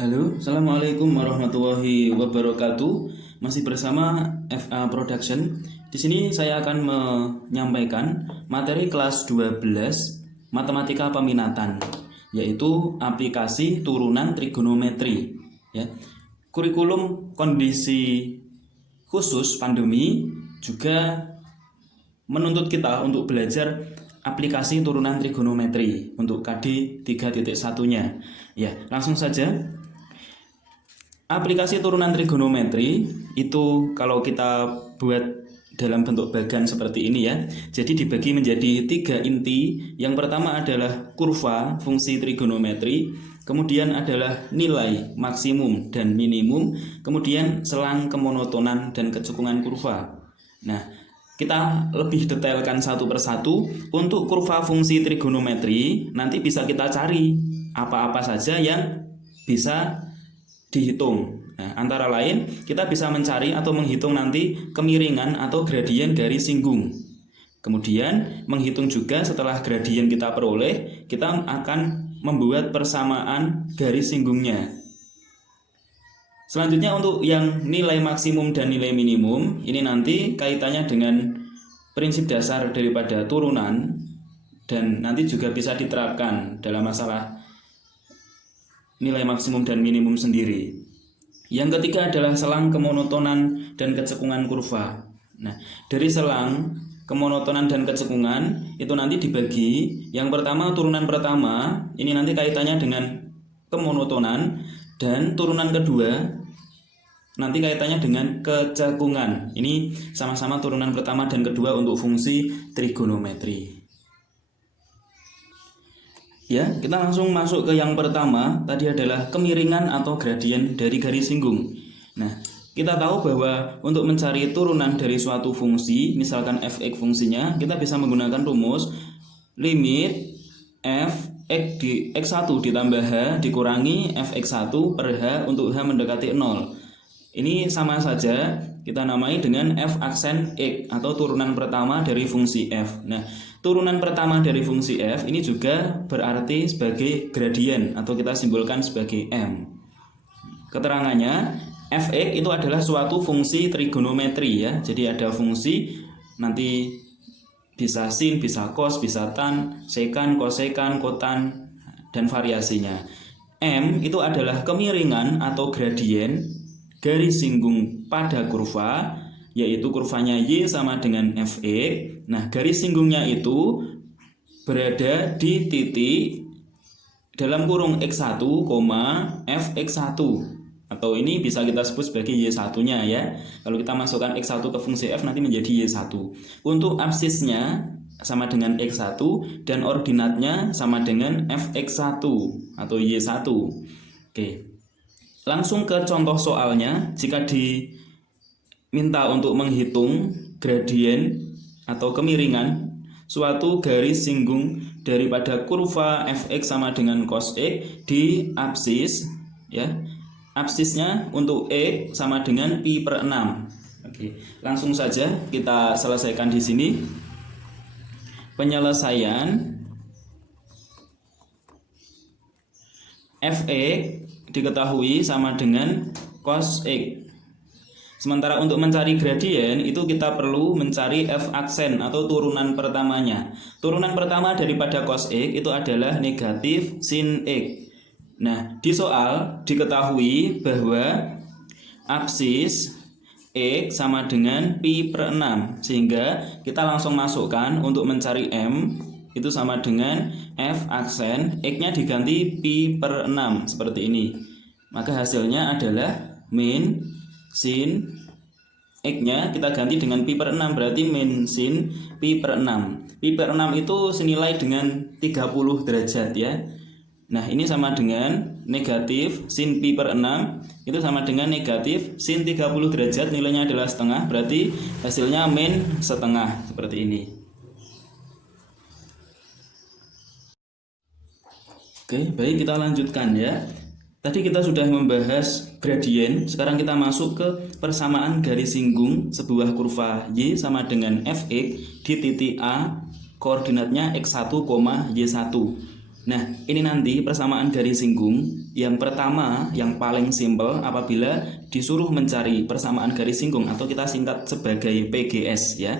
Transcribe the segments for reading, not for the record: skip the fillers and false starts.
Halo, Assalamualaikum warahmatullahi wabarakatuh. Masih bersama FA Production. Di sini saya akan menyampaikan materi kelas 12 Matematika Peminatan, yaitu aplikasi turunan trigonometri. Ya. Kurikulum kondisi khusus pandemi juga menuntut kita untuk belajar aplikasi turunan trigonometri untuk KD 3.1-nya. Ya, langsung saja. Aplikasi turunan trigonometri itu kalau kita buat dalam bentuk bagan seperti ini ya. Jadi dibagi menjadi 3 inti. Yang pertama adalah kurva fungsi trigonometri, kemudian adalah nilai maksimum dan minimum, kemudian selang kemonotonan dan kecekungan kurva. Nah, kita lebih detailkan satu persatu. Untuk kurva fungsi trigonometri nanti bisa kita cari apa-apa saja yang bisa dihitung. Nah, antara lain kita bisa mencari atau menghitung nanti kemiringan atau gradien garis singgung. Kemudian menghitung juga setelah gradien kita peroleh, kita akan membuat persamaan garis singgungnya. Selanjutnya untuk yang nilai maksimum dan nilai minimum, ini nanti kaitannya dengan prinsip dasar daripada turunan dan nanti juga bisa diterapkan dalam masalah nilai maksimum dan minimum sendiri. Yang ketiga adalah selang kemonotonan dan kecekungan kurva. Nah, dari selang kemonotonan dan kecekungan itu nanti dibagi. Yang pertama turunan pertama, ini nanti kaitannya dengan kemonotonan, dan turunan kedua nanti kaitannya dengan kecekungan. Ini sama-sama turunan pertama dan kedua untuk fungsi trigonometri. Ya, kita langsung masuk ke yang pertama. Tadi adalah kemiringan atau gradien dari garis singgung. Nah, kita tahu bahwa untuk mencari turunan dari suatu fungsi, misalkan f(x) fungsinya, kita bisa menggunakan rumus limit f(x) di x1 ditambah h dikurangi fx1 per h untuk h mendekati 0. Ini sama saja kita namai dengan f aksen x atau turunan pertama dari fungsi f. Nah, turunan pertama dari fungsi f ini juga berarti sebagai gradien atau kita simbolkan sebagai m. Keterangannya, f(x) itu adalah suatu fungsi trigonometri ya. Jadi ada fungsi nanti bisa sin, bisa cos, bisa tan, sekan, kosekan, kotan, dan variasinya. M itu adalah kemiringan atau gradien garis singgung pada kurva, yaitu kurvanya y sama dengan fx. Nah, garis singgungnya itu berada di titik dalam kurung x1, fx1, atau ini bisa kita sebut sebagai y1-nya ya. Kalau kita masukkan x1 ke fungsi f nanti menjadi y1. Untuk absisnya sama dengan x1 dan ordinatnya sama dengan fx1 atau y1. Oke. Langsung ke contoh soalnya. Jika diminta untuk menghitung gradien atau kemiringan suatu garis singgung daripada kurva fx sama dengan cos x di absis ya. Absisnya untuk x sama dengan pi per 6. Oke, langsung saja kita selesaikan di sini. Penyelesaian fx diketahui sama dengan cos x. Sementara untuk mencari gradien itu kita perlu mencari f aksen atau turunan pertamanya. Turunan pertama daripada cos x itu adalah negatif sin x. Nah, di soal diketahui bahwa absis x sama dengan pi per 6, sehingga kita langsung masukkan untuk mencari m itu sama dengan f aksen x-nya diganti pi per 6 seperti ini. Maka hasilnya adalah min sin x-nya kita ganti dengan pi per 6, berarti min sin pi per 6. Pi per 6 itu senilai dengan 30 derajat ya. Nah, ini sama dengan negatif sin pi per 6 itu sama dengan negatif sin 30 derajat, nilainya adalah setengah, berarti hasilnya min setengah seperti ini. Oke, baik, kita lanjutkan ya. Tadi kita sudah membahas gradien, sekarang kita masuk ke persamaan garis singgung sebuah kurva y sama dengan fx di titik A, koordinatnya x1, y1. Nah, ini nanti persamaan garis singgung yang pertama, yang paling simpel apabila disuruh mencari persamaan garis singgung atau kita singkat sebagai PGS ya.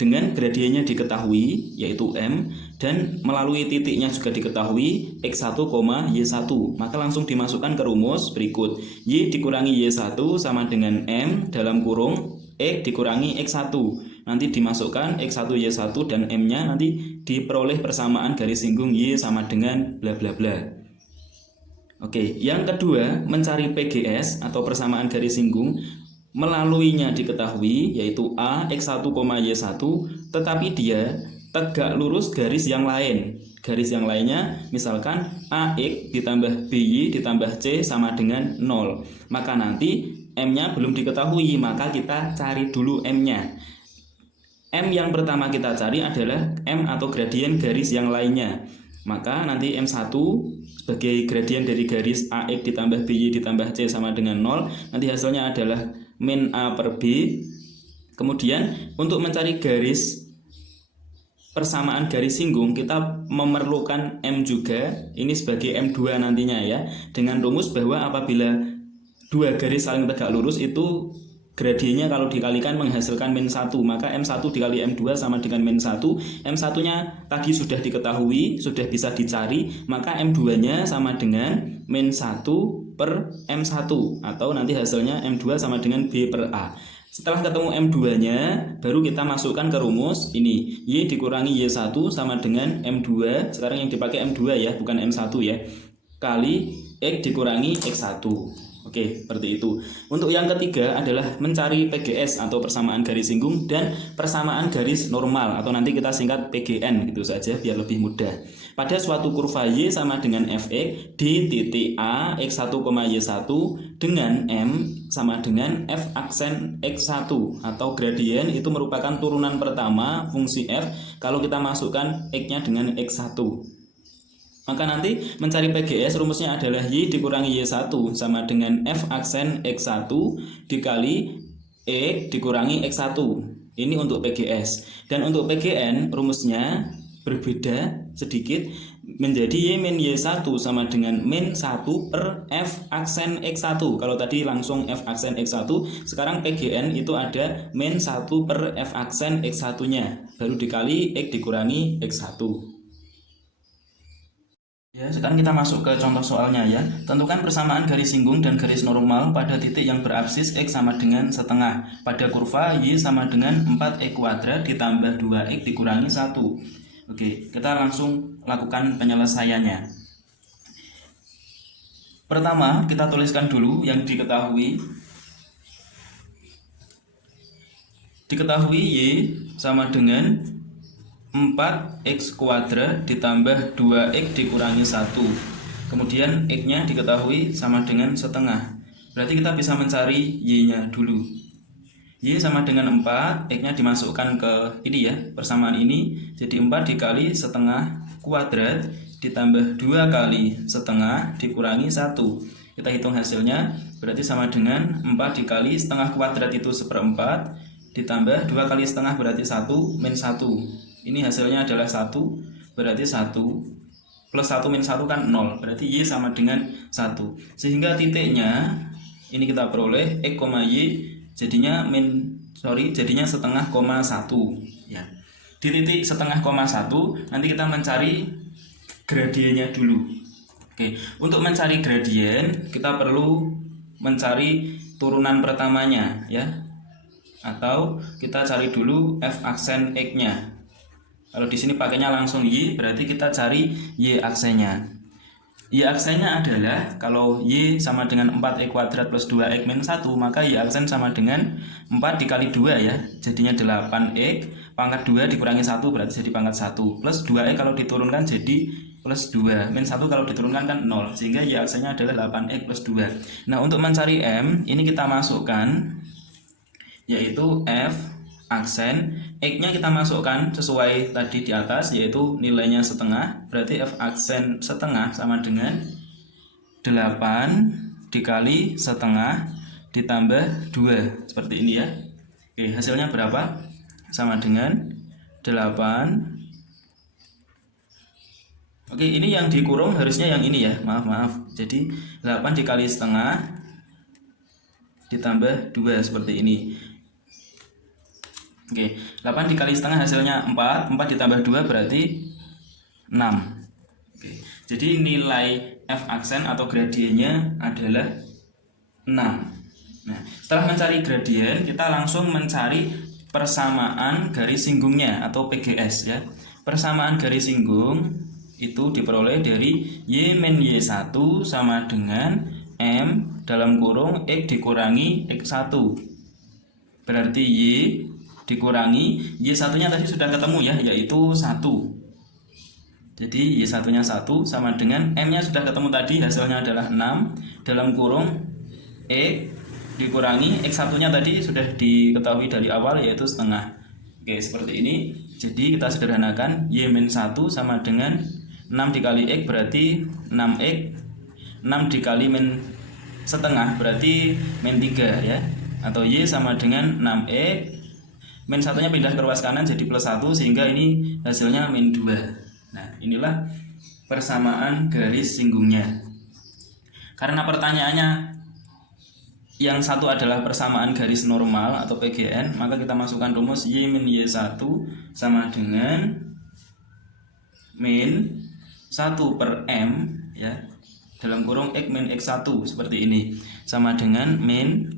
Dengan gradiennya diketahui yaitu M dan melalui titiknya juga diketahui X1, Y1. Maka langsung dimasukkan ke rumus berikut. Y dikurangi Y1 sama dengan M dalam kurung X dikurangi X1. Nanti dimasukkan X1, Y1 dan M-nya nanti diperoleh persamaan garis singgung Y sama dengan bla bla bla. Oke, yang kedua mencari PGS atau persamaan garis singgung. Melaluinya diketahui yaitu A X1, Y1, tetapi dia tegak lurus garis yang lain. Garis yang lainnya misalkan AX ditambah BY ditambah C sama dengan 0. Maka nanti M-nya belum diketahui, maka kita cari dulu M-nya. M yang pertama kita cari adalah M atau gradien garis yang lainnya. Maka nanti M1 sebagai gradien dari garis AX ditambah BY ditambah C sama dengan 0. Nanti hasilnya adalah min A per B. Kemudian untuk mencari garis persamaan garis singgung kita memerlukan M juga. Ini sebagai M2 nantinya ya. Dengan rumus bahwa apabila dua garis saling tegak lurus itu gradiennya kalau dikalikan menghasilkan min 1. Maka M1 dikali M2 sama dengan min 1. M1 nya tadi sudah diketahui, sudah bisa dicari. Maka M2 nya sama dengan min 1 per M1. Atau nanti hasilnya M2 sama dengan B per A. Setelah ketemu M2 nya baru kita masukkan ke rumus ini. Y dikurangi Y1 sama dengan M2. Sekarang yang dipakai M2 ya, bukan M1 ya. Kali X dikurangi X1. Oke, seperti itu. Untuk yang ketiga adalah mencari PGS atau persamaan garis singgung dan persamaan garis normal atau nanti kita singkat PGN gitu saja biar lebih mudah. Pada suatu kurva Y sama dengan Fx di titik A X1, Y1 dengan M sama dengan F aksen X1 atau gradien itu merupakan turunan pertama fungsi F kalau kita masukkan X-nya dengan X1. Maka nanti mencari PGS rumusnya adalah Y dikurangi Y1 sama dengan F aksen X1 dikali X dikurangi X1. Ini untuk PGS. Dan untuk PGN rumusnya berbeda sedikit menjadi Y min Y1 sama dengan min 1 per F aksen X1. Kalau tadi langsung F aksen X1, sekarang PGN itu ada min 1 per F aksen X1 nya baru dikali X dikurangi X1. Ya, sekarang kita masuk ke contoh soalnya ya. Tentukan persamaan garis singgung dan garis normal pada titik yang berabsis X sama dengan setengah pada kurva Y sama dengan 4X kuadrat ditambah 2X dikurangi 1. Oke, kita langsung lakukan penyelesaiannya. Pertama, kita tuliskan dulu yang diketahui. Diketahui Y sama dengan 4X kuadrat ditambah 2X dikurangi 1. Kemudian X-nya diketahui sama dengan setengah. Berarti kita bisa mencari Y-nya dulu. Y sama dengan 4, X-nya dimasukkan ke ini ya, persamaan ini. Jadi 4 dikali setengah kuadrat ditambah 2 kali setengah dikurangi 1. Kita hitung hasilnya, berarti sama dengan 4 dikali setengah kuadrat itu seperempat ditambah 2 kali setengah berarti 1 min 1. Ini hasilnya adalah 1, berarti 1 plus 1 min 1 kan 0, berarti Y sama dengan 1. Sehingga titiknya ini kita peroleh X, Y jadinya setengah koma 1 ya. Di titik setengah koma 1 nanti kita mencari gradiennya dulu. Oke, untuk mencari gradien kita perlu mencari turunan pertamanya ya. Atau kita cari dulu F aksen X-nya. Kalau di sini pakainya langsung Y, berarti kita cari Y aksennya. Y aksennya adalah kalau Y sama dengan 4X kuadrat plus 2X min 1, maka Y aksen sama dengan 4 dikali 2 ya. Jadinya 8X, pangkat 2 dikurangi 1 berarti jadi pangkat 1. Plus 2X kalau diturunkan jadi plus 2. Min 1 kalau diturunkan kan 0. Sehingga Y aksennya adalah 8X plus 2. Nah, untuk mencari M, ini kita masukkan yaitu F aksen X-nya kita masukkan sesuai tadi di atas yaitu nilainya setengah, berarti F aksen setengah sama dengan 8 dikali setengah ditambah 2 seperti ini ya. Oke, hasilnya berapa? Sama dengan 8 Oke, ini yang dikurung harusnya yang ini ya. Maaf. Jadi 8 dikali setengah ditambah 2 seperti ini. Oke, 8 dikali setengah hasilnya 4. 4 ditambah 2 berarti 6. Oke, jadi nilai f aksen atau gradiennya adalah 6. Nah, setelah mencari gradien, kita langsung mencari persamaan garis singgungnya atau PGS ya. Persamaan garis singgung itu diperoleh dari y-y1 sama dengan m dalam kurung x dikurangi x1. Berarti y dikurangi y1 nya tadi sudah ketemu ya, yaitu 1. Jadi y1 nya 1 sama dengan m nya sudah ketemu tadi, hasilnya adalah 6 dalam kurung x dikurangi x1 nya tadi sudah diketahui dari awal yaitu setengah. Oke, seperti ini. Jadi kita sederhanakan y-1 sama dengan 6 dikali x berarti 6x, 6 dikali min setengah berarti min 3 ya, atau y sama dengan 6x, min satunya pindah ke ruas kanan jadi plus 1 sehingga ini hasilnya min 2. Nah, inilah persamaan garis singgungnya. Karena pertanyaannya yang satu adalah persamaan garis normal atau PGN, maka kita masukkan rumus y min y1 sama dengan min 1 per m ya, dalam kurung x min x1 seperti ini, sama dengan min,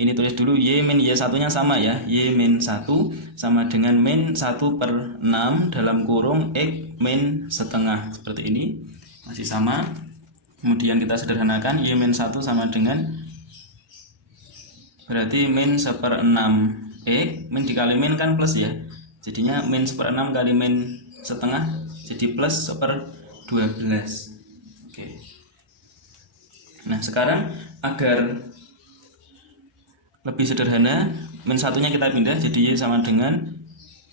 ini tulis dulu y min y1 nya sama ya, y min 1 sama dengan min 1 per 6 dalam kurung x min setengah seperti ini, masih sama. Kemudian kita sederhanakan y min 1 sama dengan berarti min 1/6 x, min dikali min kan plus ya, jadinya min 1/6 kali min setengah jadi plus 1/12. Oke. Nah, sekarang agar lebih sederhana, min satunya kita pindah jadi y sama dengan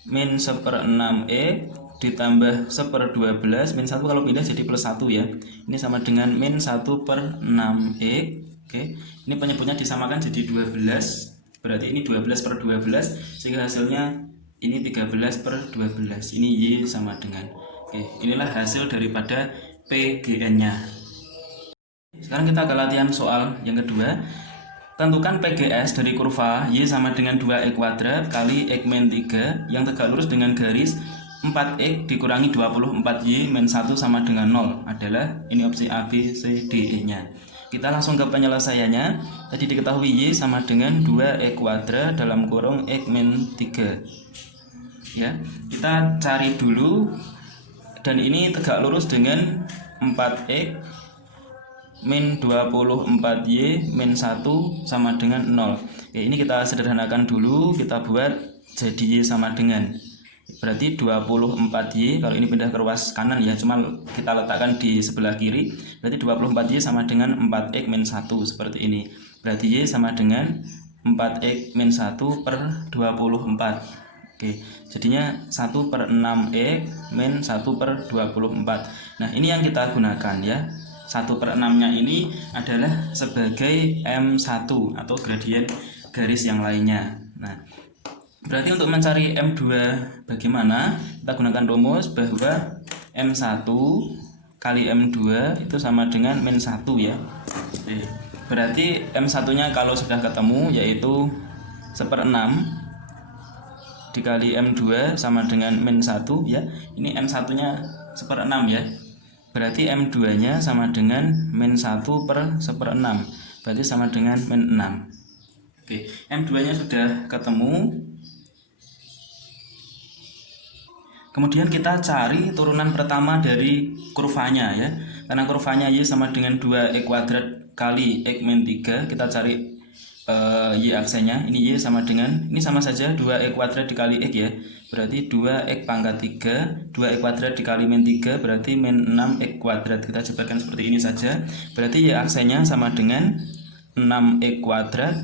min 1/6 x ditambah 1/12, min 1 kalau pindah jadi plus 1 ya, ini sama dengan min 1/6 x. Oke, ini penyebutnya disamakan jadi 12, berarti ini 12/12 sehingga hasilnya ini 13/12, ini y sama dengan. Oke, inilah hasil daripada PGN nya. Sekarang kita ke latihan soal yang kedua. Tentukan PGS dari kurva y sama dengan 2x kuadrat kali x min 3 yang tegak lurus dengan garis 4x dikurangi 24y min 1 sama dengan 0 adalah, ini opsi A, B, C, D, E nya. Kita langsung ke penyelesaiannya. Tadi diketahui y sama dengan 2x kuadrat dalam kurung x min 3 ya, kita cari dulu, dan ini tegak lurus dengan 4x min 24y min 1 sama dengan 0. Ya, ini kita sederhanakan dulu, kita buat jadi y sama dengan, berarti 24y, kalau ini pindah ke ruas kanan ya, cuma kita letakkan di sebelah kiri, berarti 24y sama dengan 4x min 1 seperti ini. Berarti y sama dengan 4x min 1 per 24. Oke, jadinya 1/6x min 1/24. Nah, ini yang kita gunakan ya. 1/6 nya ini adalah sebagai M1 atau gradien garis yang lainnya. Nah, berarti untuk mencari M2 bagaimana? Kita gunakan rumus bahwa M1 kali M2 itu sama dengan min 1 ya. Berarti M1 nya kalau sudah ketemu yaitu 1/6 dikali M2 sama dengan min 1 ya. Ini M1 nya 1/6 ya. Berarti M2 nya sama dengan min 1/1/6, berarti sama dengan min 6. Oke, M2 nya sudah ketemu. Kemudian kita cari turunan pertama dari kurvanya ya. Karena kurvanya y sama dengan 2x kuadrat kali x min 3, kita cari y aksennya. Ini y sama dengan, ini sama saja 2x kuadrat dikali x ya, berarti 2x pangkat 3, 2x kuadrat dikali min 3 berarti min 6x kuadrat. Kita jelaskan seperti ini saja. Berarti y aksennya sama dengan 6x kuadrat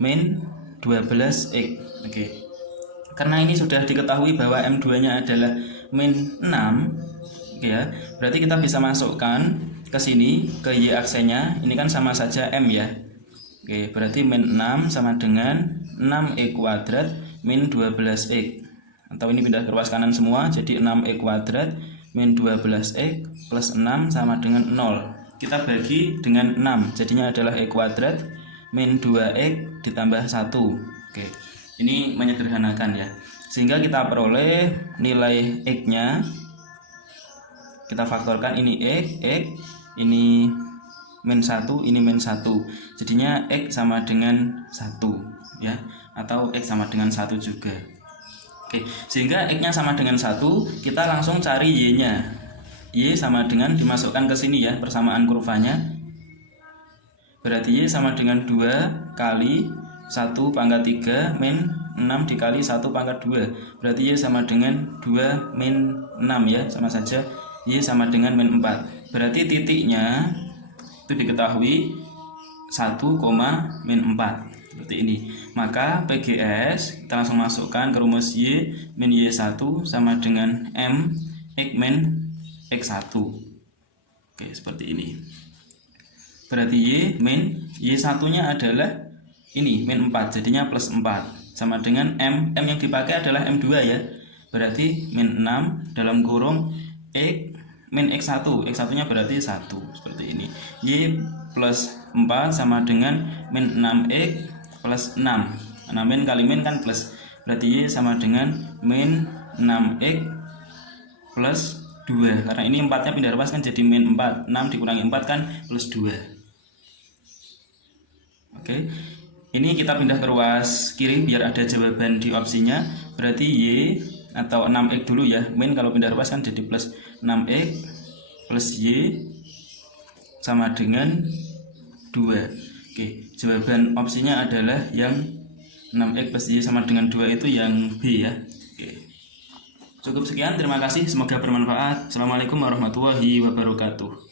min 12x. Oke. Karena ini sudah diketahui bahwa M2 nya adalah min 6 ya, berarti kita bisa masukkan ke sini ke y aksennya. Ini kan sama saja M ya. Oke, berarti min 6 sama dengan 6x kuadrat min 12x. Atau ini pindah ke ruas kanan semua, jadi 6x kuadrat min 12x plus 6 sama dengan 0. Kita bagi dengan 6, jadinya adalah x kuadrat min 2x ditambah 1. Oke, ini menyederhanakan ya. Sehingga kita peroleh nilai x-nya, kita faktorkan ini x, ini min 1, ini min 1. Jadinya x sama dengan 1 ya, atau x sama dengan 1 juga. Oke, sehingga x-nya sama dengan 1, kita langsung cari y-nya. Y sama dengan dimasukkan ke sini ya, persamaan kurvanya. Berarti y sama dengan 2 kali 1 pangkat 3 min 6 dikali 1 pangkat 2. Berarti y sama dengan 2 min 6 ya, sama saja. Y sama dengan min 4. Berarti titiknya itu diketahui 1, min 4. Seperti ini. Maka PGS kita langsung masukkan ke rumus y min y1 sama dengan m x min x1. Oke, seperti ini. Berarti y min y1 nya adalah ini min 4, jadinya plus 4 sama dengan m yang dipakai adalah m2 ya. Berarti min 6 dalam kurung x min x1 nya berarti 1, seperti ini. Y plus 4 sama dengan min 6x plus 6. Nah, min kali min kan plus, berarti y sama dengan min 6x plus 2, karena ini 4 nya pindah ruas kan jadi min 4, 6 dikurangi 4 kan plus 2. Oke, ini kita pindah ke ruas kiri biar ada jawaban di opsinya. Berarti y atau 6x dulu ya, min kalau pindah ruas kan jadi plus 6x plus y sama dengan 2. Oke, jawaban opsinya adalah yang 6x plus y sama dengan 2 itu yang B ya. Oke. Cukup sekian, terima kasih, semoga bermanfaat. Assalamualaikum warahmatullahi wabarakatuh.